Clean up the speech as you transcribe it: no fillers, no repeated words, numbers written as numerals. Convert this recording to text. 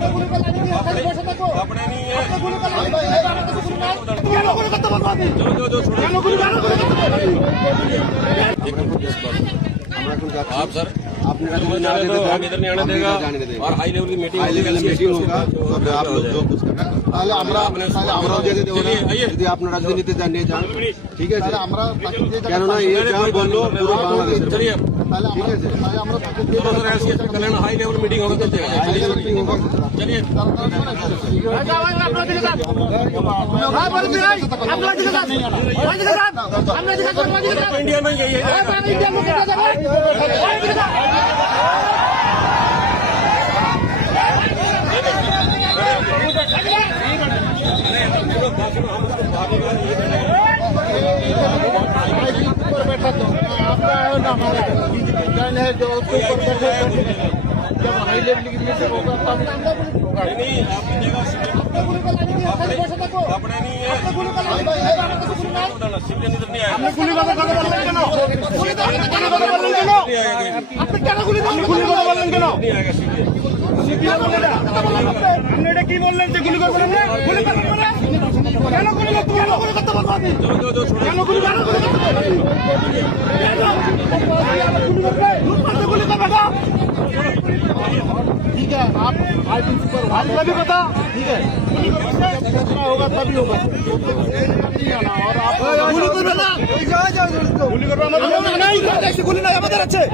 अपने नहीं है आप सर आपने हम इधर नहीं आने देगा और हाई लेवल की मीटिंग होगा आप लोग जो कुछ करना তাহলে আমরা যেতে দেব না যদি আপনারা রাজনীতিতে নিয়ে যান ঠিক আছে কেননা এই যা বললো পুরো বাংলাদেশের चलिए ঠিক আছে कल्याण हाई लेवल मीटिंग होगा चलिए इंडिया में यही है जो ऊपर बैठे जब हाई लेवल की मीटिंग होगा तब नहीं अपने नहीं है सिविलियन इधर नहीं आएगा गुली কথা বললেন কেন গুলি কথা বললেন কেন আপনি কেন গুলি বললেন কেন नहीं आएगा सिविलियन আপনি এটা কি বললেন যে গুলি করবেন না গুলি করবেন না কেন গুলি করতে বলবো আপনি কেন গুলি गुली करबे ना ठीक है आपका भी पता ठीक है गुली करना होगा तभी होगा और आप गुली करबे ना गुली करबे नहीं गुली नहीं আমাদের আছে